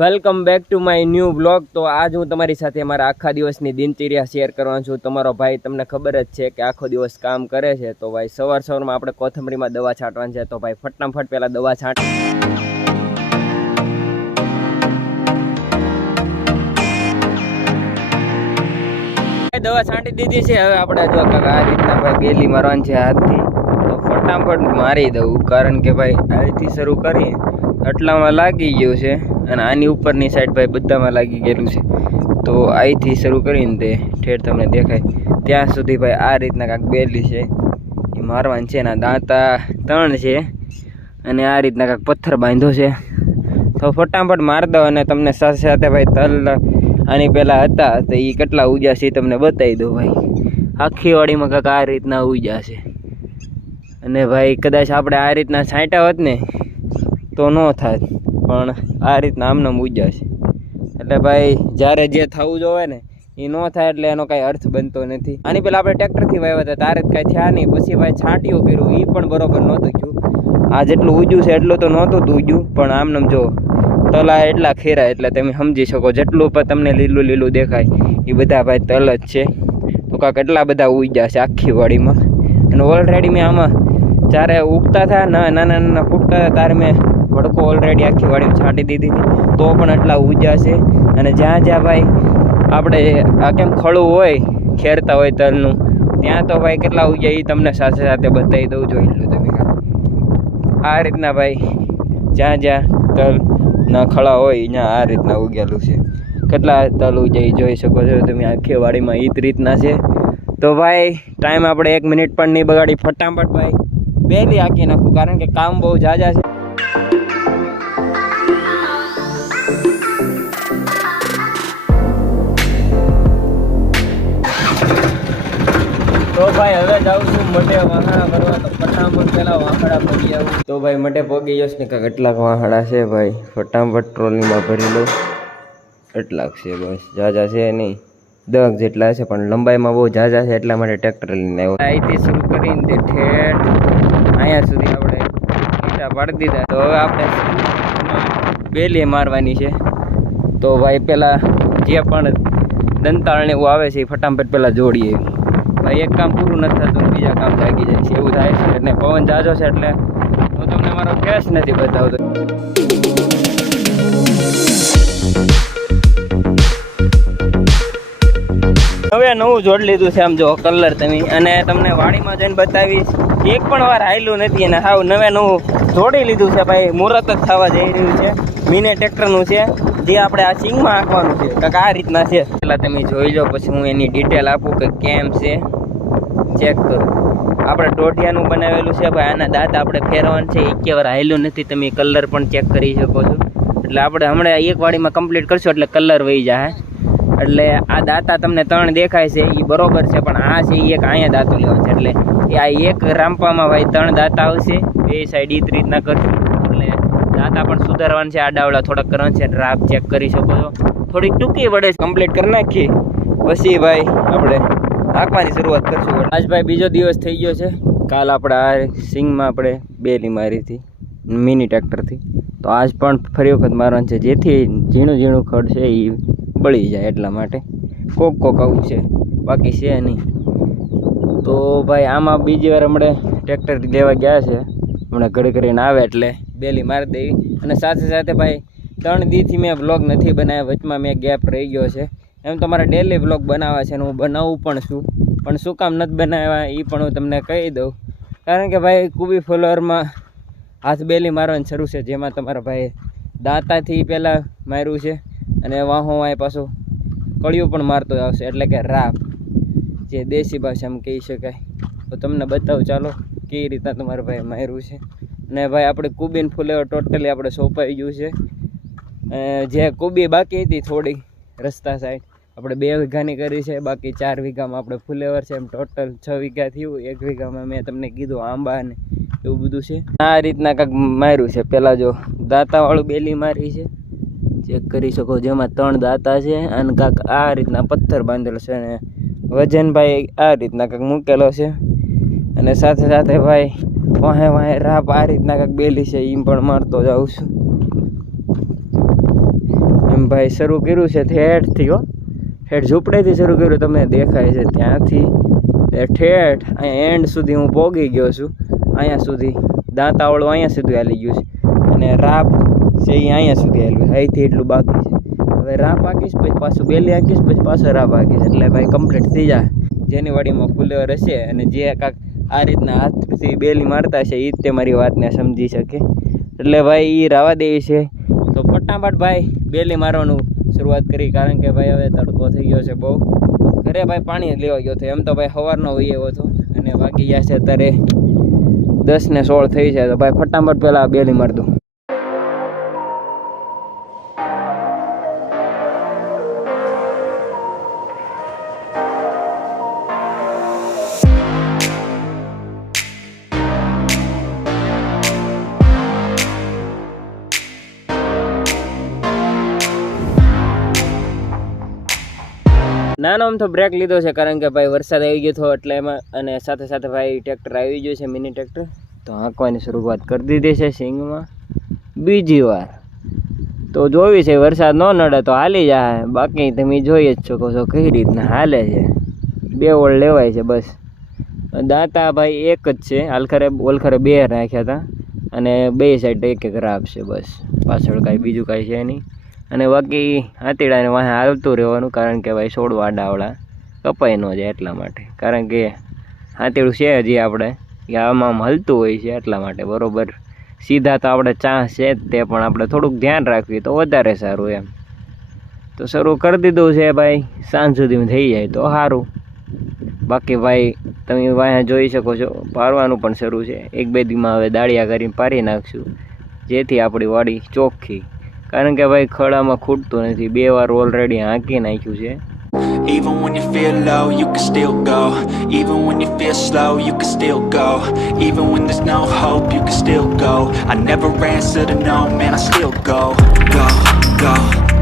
Welcome back to my new blog. તો આજ હું તમારી સાથે મારા આખા દિવસની દિનચર્યા શેર કરવાનો છું। તમારો ભાઈ તમને ખબર જ છે કે આખો દિવસ કામ કરે છે। તો ભાઈ સવારમાં આપણે કોથમરીમાં દવા છાંટવાની છે। તો ભાઈ ફટાફટ પહેલાં દવા છાંટ દવા છાંટી દીધી છે। હવે આપણે જો આ રીતના ભાઈ બેલી મારવાની છે હાથથી। તો ફટાફટ મારી દઉં, કારણ કે ભાઈ અહીંથી શરૂ કરી આટલામાં લાગી ગયું છે અને આની ઉપરની સાઈડ ભાઈ બધામાં લાગી ગયેલું છે। તો અહીંથી શરૂ કરીને તે ઠેર તમને દેખાય ત્યાં સુધી ભાઈ આ રીતના કાંઈક બેલી છે એ મારવાની છે। એના દાંતા 3 છે અને આ રીતના કાંઈક પથ્થર બાંધ્યો છે। તો ફટાફટ માર દો અને તમને સાથે સાથે ભાઈ તલ આની પહેલાં હતા તો એ કેટલા ઉગ્યા છે તમને બતાવી દો। ભાઈ આખી વાડીમાં કાંઈક આ રીતના ઉગ્યા છે અને ભાઈ કદાચ આપણે આ રીતના છાંટ્યા હોત ને તો ન થાત, પણ આ રીતના આમને ઉગ્યા છે। એટલે ભાઈ જ્યારે જે થવું જોવે ને એ ન થાય એટલે એનો કાંઈ અર્થ બનતો નથી। આની પહેલાં આપણે ટ્રેક્ટરથી વાવ્યા હતા તારે જ કાંઈ થયા નહીં, પછી ભાઈ છાંટ્યું કર્યું એ પણ બરોબર નહોતું થયું। આ જેટલું ઉગ્યું છે એટલું તો નહોતું ઉગ્યું, પણ આમને જો તલા એટલા ખેરા એટલે તમે સમજી શકો જેટલું પણ તમને લીલું લીલું દેખાય એ બધા ભાઈ તલ જ છે। તો કાંઈક એટલા બધા ઉગ્યા છે આખી વાડીમાં। અને ઓલરેડી મેં આમાં જ્યારે ઉગતા હતા નાના નાના ફૂટતા હતા ત્યારે મેં ભડકો ઓલરેડી આખી વાડીમાં છાંટી દીધી હતી, તો પણ એટલા ઉગ્યા છે। અને જ્યાં જ્યાં ભાઈ આપણે આ કેમ ખળું હોય ખેરતા હોય તલનું, ત્યાં તો ભાઈ કેટલા ઉગ્યા એ તમને સાથે સાથે બતાવી દઉં, જોઈ લો તમે। આ રીતના ભાઈ જ્યાં જ્યાં તલના ખળા હોય ત્યાં આ રીતના ઉગેલું છે। કેટલા તલ ઉગ્યા એ જોઈ શકો છો તમે આખી વાડીમાં એ જ રીતના છે। તો ભાઈ ટાઈમ આપણે 1 મિનિટ પણ નહીં બગાડી, ફટાફટ ભાઈ બેલી હાંકી નાખું, કારણ કે કામ બહુ ઝાઝા છે। તો ભાઈ હવે જાઉં છું મઢે વાહણા ભરવા, તો ફટાફટ પેલા વાહણા ભરી આવું। તો ભાઈ મઢે પહોંચી જશ ને કાંઈક કેટલાક વાહણા છે ભાઈ, ફટાફટ ટ્રોલીમાં ભરી લઉં। એટલાક છે બસ, ઝાઝા છે નહીં, 10 જેટલા છે, પણ લંબાઈમાં બહુ ઝાઝા છે એટલા માટે ટ્રેક્ટર લઈને આવ્યો। અહીંથી શરૂ કરીને તે ઠેઠ અહીંયા સુધી આપણે ઈંટા પાડી દીધા। તો હવે આપણે બેલી મારવાની છે। તો ભાઈ પહેલાં જે પણ દંતાળને એવું આવે છે એ ફટાફટ પહેલાં જોડીએ। ભાઈ એક કામ પૂરું નથી થતું, બીજા કામ લાગી જાય છે એવું થાય છે। એટલે પવન ઝાઝો છે એટલે હું તમને મારો ફેસ નથી બતાવતો। હવે નવું જોડ લીધું છે આમ જો કલર તમે, અને તમને વાડીમાં જઈને બતાવીશ। એક પણ વાર હાયલું નથી અને હાવ નવે નવું જોડી લીધું છે ભાઈ। મુહૂર્ત જ થવા જઈ રહ્યું છે, મિની ટ્રેક્ટરનું છે જે આપણે આ સિંગમાં આંકવાનું છે કાંઈક આ રીતના છે। પહેલાં તમે જોઈ લો પછી હું એની ડિટેલ આપું કે કેમ છે ચેક કરો। આપણે દોઢિયાનું બનાવેલું છે ભાઈ। આના દાંત આપણે ફેરવાનું છે, એક વાર હાયલું નથી, તમે કલર પણ ચેક કરી શકો છો। એટલે આપણે હમણાં એક વાડીમાં કમ્પ્લીટ કરશું એટલે કલર વહી જાય। એટલે આ દાંતા તમને 3 દેખાય છે એ બરોબર છે, પણ આ છે એ એક અહીંયા દાંતું લેવાનું છે। એટલે એ આ એક રામપામાં ભાઈ 3 દાંતા આવશે, બે સાઈડ એ રીતના કરશું। એટલે દાંતા પણ સુધારવાનું છે, આડાવડા થોડાક કરવાનું છે, ડ્રાફ ચેક કરી શકો છો। થોડીક ટૂંકી વડે કમ્પ્લીટ કરી નાખીએ પછી ભાઈ આપણે હાંકવાની શરૂઆત કરશું। આજ ભાઈ બીજો દિવસ થઈ ગયો છે। કાલ આપણે આ સિંગમાં આપણે બેલી મારી હતી મિની ટ્રેક્ટરથી, તો આજ પણ ફરી વખત મારવાનું છે, જેથી ઝીણું ઝીણું ખડ છે એ બળી જાય એટલા માટે। કોક આવું છે, બાકી છે નહીં। તો ભાઈ આમાં બીજી વાર હમણાં ટ્રેક્ટર લેવા ગયા છે, હમણાં ઘડી કરીને આવે એટલે બેલી મારી દેવી। અને સાથે સાથે ભાઈ 3 દીથી મેં બ્લોગ નથી બનાવ્યા, વચમાં મેં ગેપ રહી ગયો છે। એમ તો મારે ડેલી બ્લોગ બનાવવા છે અને હું બનાવું પણ છું, પણ શું કામ નથી બનાવ્યા એ પણ હું તમને કહી દઉં। કારણ કે ભાઈ કુબી ફોલોવરમાં હાથ બેલી મારવાની શરૂ છે, જેમાં તમારા ભાઈ દાંતાથી પહેલાં માર્યું છે અને વાહો વાય પાછું કળિયું પણ મારતો આવશે, એટલે કે રાપ, જે દેશી ભાષામાં કહી શકાય। તો તમને બતાવું ચાલો કેવી રીતના તમારા ભાઈ માર્યું છે। અને ભાઈ આપણે કુબીન ફુલેવર ટોટલી આપણે સોંપાઈ ગયું છે। જે કુબી બાકી હતી થોડી રસ્તા સાઈડ આપણે 2 વીઘાની કરી છે, બાકી 4 વીઘામાં આપણે ફુલેવર છે, એમ ટોટલ 6 વીઘા થયું। 1 વીઘામાં મેં તમને કીધું આંબા ને એવું બધું છે। આ રીતના કાંઈક માર્યું છે। પહેલાં જો દાંતાવાળું બેલી મારી છે, ચેક કરી શકો, જેમાં 3 દાંતા છે અને કાંઈક આ રીતના પથ્થર બાંધેલો છે અને વજન ભાઈ આ રીતના કાંઈક મૂકેલો છે। અને સાથે સાથે ભાઈ વાહે રાપ આ રીતના કાંઈક બેલી છે એ પણ મારતો જાઉં છું। ભાઈ શરૂ કર્યું છે ઠેઠથી હો, ઠેઠ ઝૂંપડેથી શરૂ કર્યું, તમને દેખાય છે ત્યાંથી ઠેઠ અહીંયા એન્ડ સુધી હું પહોંચી ગયો છું. અહીંયા સુધી દાંતાવાળું અહીંયા સુધી હાલી ગયું છે અને રાપ છે એ અહીંયા સુધી હાલ્યું, અહીંથી એટલું બાકી છે. હવે રાપ આંકીશ પછી પાછું બેલી આંકીશ પછી પાછો રાપ આંકીશ એટલે ભાઈ કમ્પ્લીટ થઈ જાય. જેની વાડીમાં ફુલેવર હશે અને જે કાંક આ રીતના હાથથી બેલી મારતા હશે એ જ તે મારી વાતને સમજી શકે. એટલે ભાઈ એ રાવા દેવી છે તો ફટાફટ ભાઈ બેલી મારવાનું શરૂઆત કરી, કારણ કે ભાઈ હવે તડકો થઈ ગયો છે બહુ. ઘરે ભાઈ પાણી લેવા ગયો હતો, એમ તો ભાઈ સવારનો વહી આવ્યો હતો અને વાગી ગયા છે અત્યારે 10 ને 16 થઈ છે. તો ભાઈ ફટાફટ પહેલાં બેલી મારી દઉં. નાનો આમ તો બ્રેક લીધો છે કારણ કે ભાઈ વરસાદ આવી ગયો હતો એટલે એમાં, અને સાથે સાથે ભાઈ ટ્રેક્ટર આવી ગયું છે મિની ટ્રેક્ટર, તો હાંકવાની શરૂઆત કરી દીધી છે સિંગમાં બીજી વાર. તો જોવી છે વરસાદ ન નડે તો હાલી જાય, બાકી તમે જોઈ જ શકો છો કઈ રીતના હાલે છે. 2 ઓળ લેવાય છે બસ. દાંતા ભાઈ એક જ છે, ઓલખરે 2 રાખ્યા હતા અને 2 સાઈડ એક રાપ છે બસ, પાછળ કાંઈ બીજું કાંઈ છે નહીં. અને બાકી હાથીડાને વાંહે હાલતું રહેવાનું, કારણ કે ભાઈ છોડવા આડાવડા કપાઈ ન જાય એટલા માટે, કારણ કે હાથીડું છે હજી આપણે કે આમ હલતું હોય છે એટલા માટે. બરાબર સીધા તો આપણે ચાન્સ છે જ તે, પણ આપણે થોડુંક ધ્યાન રાખવી તો વધારે સારું એમ. તો શરૂ કરી દીધું છે ભાઈ, સાંજ સુધીમાં થઈ જાય તો સારું. બાકી ભાઈ તમે વાંહે જોઈ શકો છો પારવાનું પણ શરૂ છે. 1-2 દીમાં હવે દાળિયા કરીને પારી નાખશું જેથી આપણી વાડી ચોખ્ખી, કારણ કે ભાઈ ખડામાં ખૂટતું નથી. 2 વાર ઓલરેડી હાંકી નાખ્યું છે. Even when you feel low, you can still go. Even when you feel slow, you can still go. Even when there's no hope, you can still go. I never answer to no, man, I still go. Go, go,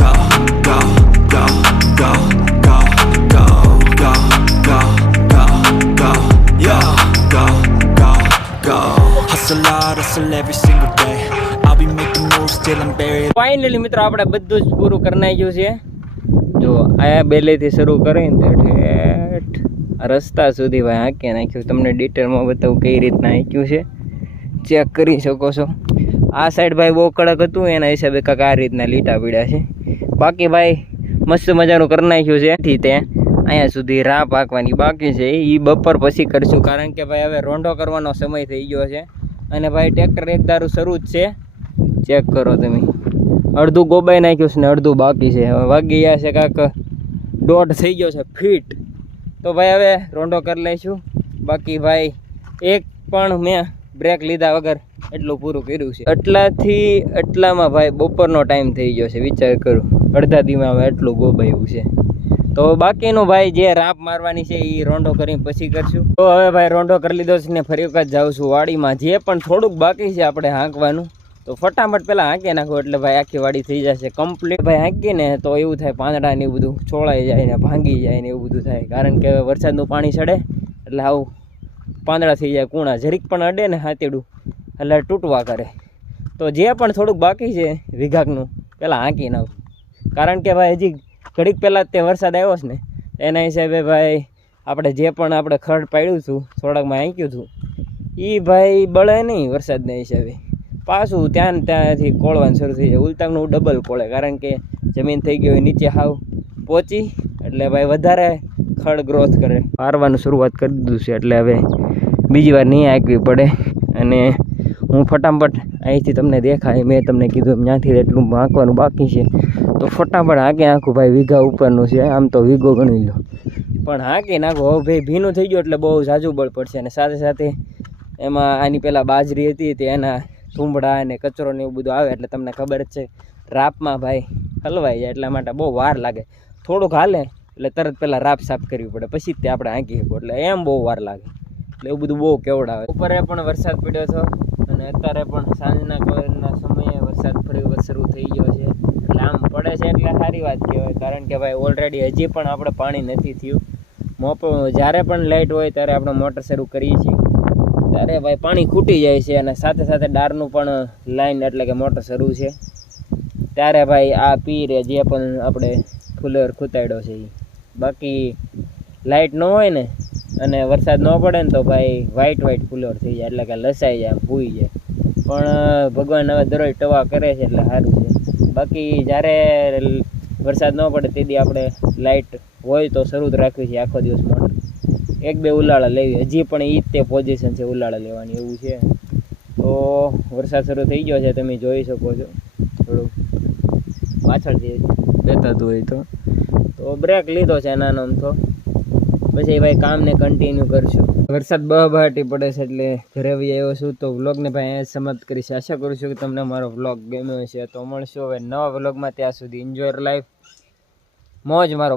go, go, go, go, go, go, go, go, go, go, yeah, go, go, go. Hustle hard, hustle every single day. I'll be making moves till I'm buried. Finally મિત્રો આપણે બધું જ પૂરું કરી નાખ્યું છે. જો આયા બેલેથી શરૂ કરીને ઠેઠ રસ્તા સુધી ભાઈ હાંકી નાખ્યું. તમને ડિટેલમાં બતાવું કઈ રીતના હાંક્યું છે, ચેક કરી શકો છો. આ સાઈડ ભાઈ બહુ કડક હતું, એના હિસાબે કાંક આ રીતના લીટા પીડ્યા છે. બાકી ભાઈ મસ્ત મજાનું કરી નાખ્યું છે. એથી ત્યાં અહીંયા સુધી રાપ હાંકવાની બાકી છે, એ બપોર પછી કરશું, કારણ કે ભાઈ હવે રોંઢો કરવાનો સમય થઈ ગયો છે. અને ભાઈ ટ્રેક્ટર એક દારૂ શરૂ જ છે, ચેક કરો તમે. અડધું ગોબાઈ નાખ્યું છે ને અડધું બાકી છે. હવે વાગી ગયા છે કાંક 1.5 થઈ ગયો છે ફીટ. તો ભાઈ હવે રોંઢો કરી લઈશું. બાકી ભાઈ એક પણ મેં બ્રેક લીધા વગર એટલું પૂરું કર્યું છે. એટલાથી એટલામાં ભાઈ બપોરનો ટાઈમ થઈ ગયો છે, વિચાર કરું. અડધા દીમાં હવે એટલું ગોબાયું છે. તો બાકીનું ભાઈ જે રાપ મારવાની છે એ રોંઢો કરીને પછી કરશું. તો હવે ભાઈ રોંઢો કરી લીધો છે ને ફરી વખત જાઉં છું વાડીમાં. જે પણ થોડુંક બાકી છે આપણે હાંકવાનું, તો ફટાફટ પહેલાં હાંકી નાખો એટલે ભાઈ આખી વાડી થઈ જશે કમ્પ્લીટ. ભાઈ હાંકીને તો એવું થાય પાંદડા ને એવું બધું છોળાઈ જાય ને ભાંગી જાય ને એવું બધું થાય, કારણ કે વરસાદનું પાણી ચડે એટલે આવું પાંદડા થઈ જાય. કૂણા જરીક પણ અડે ને હાથીડું એટલે તૂટવા કરે. તો જે પણ થોડુંક બાકી છે વિઘાકનું પહેલાં હાંકી નાખું, કારણ કે ભાઈ હજી ઘડીક પહેલાં તે વરસાદ આવ્યો છે ને એના હિસાબે ભાઈ આપણે જે પણ આપણે ખડ પાડ્યું હતું થોડાકમાં હાંક્યું હતું એ ભાઈ બળે નહીં વરસાદના હિસાબે. પાછું ત્યાંથી કોળવાનું શરૂ થઈ જાય. ઉલટાનું ડબલ કોળે, કારણ કે જમીન થઈ ગઈ હોય નીચે હાવ પહોંચી, એટલે ભાઈ વધારે ખડ ગ્રોથ કરે. પારવાનું શરૂઆત કરી દીધું છે એટલે હવે બીજી વાર નહીં હાંકવી પડે. અને હું ફટાફટ અહીંથી તમને દેખાય, મેં તમને કીધું ત્યાંથી એટલું હાંકવાનું બાકી છે, તો ફટાફટ હાંકી નાખું ભાઈ. વીઘા ઉપરનું છે, આમ તો વીઘો ગણી લો, પણ હાંકી નાખો. હવે ભાઈ ભીનું થઈ ગયું એટલે બહુ ઝાઝું બળ પડશે. અને સાથે સાથે એમાં આની પહેલાં બાજરી હતી તે એના ધૂંબડા અને કચરો ને એવું બધું આવે, એટલે તમને ખબર જ છે રાપમાં ભાઈ હલવાઈ જાય, એટલા માટે બહુ વાર લાગે. થોડુંક હાલે એટલે તરત પહેલાં રાપ સાફ કરવી પડે, પછી જ તે આપણે હાંકી શકીએ, એટલે એમ બહુ વાર લાગે. એટલે એવું બધું બહુ કેવડાવે. બપોરે પણ વરસાદ પડ્યો હતો અને અત્યારે પણ સાંજના સમયે વરસાદ ફરી વખત શરૂ થઈ ગયો છે. એટલે આમ પડે છે એટલે સારી વાત કહેવાય, કારણ કે ભાઈ ઓલરેડી હજી પણ આપણે પાણી નથી થયું. જ્યારે પણ લાઇટ હોય ત્યારે આપણે મોટર શરૂ કરીએ છીએ ત્યારે ભાઈ પાણી ખૂટી જાય છે. અને સાથે સાથે ડારનું પણ લાઈન એટલે કે મોટર શરૂ છે ત્યારે ભાઈ આ પીરે જે પણ આપણે ફુલેવર ખૂતાડ્યો છે એ. બાકી લાઇટ ન હોય ને અને વરસાદ ન પડે ને તો ભાઈ વ્હાઈટ ફુલેવર થઈ જાય, એટલે કે લસાઈ જાય, આમ ભૂઈ જાય. પણ ભગવાન હવે દરરોજ ટવા કરે છે એટલે સારું છે. બાકી જ્યારે વરસાદ ન પડે તેથી આપણે લાઇટ હોય તો શરૂ જ રાખવી છે આખો દિવસ મોટર. 1-2 ઉલાળા લેવી, હજી પણ એ જ તે પોઝિશન છે ઉલાળા લેવાની, એવું છે. તો વરસાદ શરૂ થઈ ગયો છે, તમે જોઈ શકો છો. થોડુંક પાછળથી દેખાતું હોય તો બ્રેક લીધો છે નાનો અમથો. પછી ભાઈ કામને કન્ટિન્યુ કરશું. વરસાદ બહાટી પડે છે એટલે ઘરે આવી આવ્યો છું. તો વ્લોગને ભાઈ અહીંયા સમાપ્ત કરીશ. આશા કરું છું કે તમને મારો વ્લોગ ગમ્યો હશે. તો મળશું હવે નવા વ્લોગમાં. ત્યાં સુધી એન્જોય લાઈફ, મોજ મારો.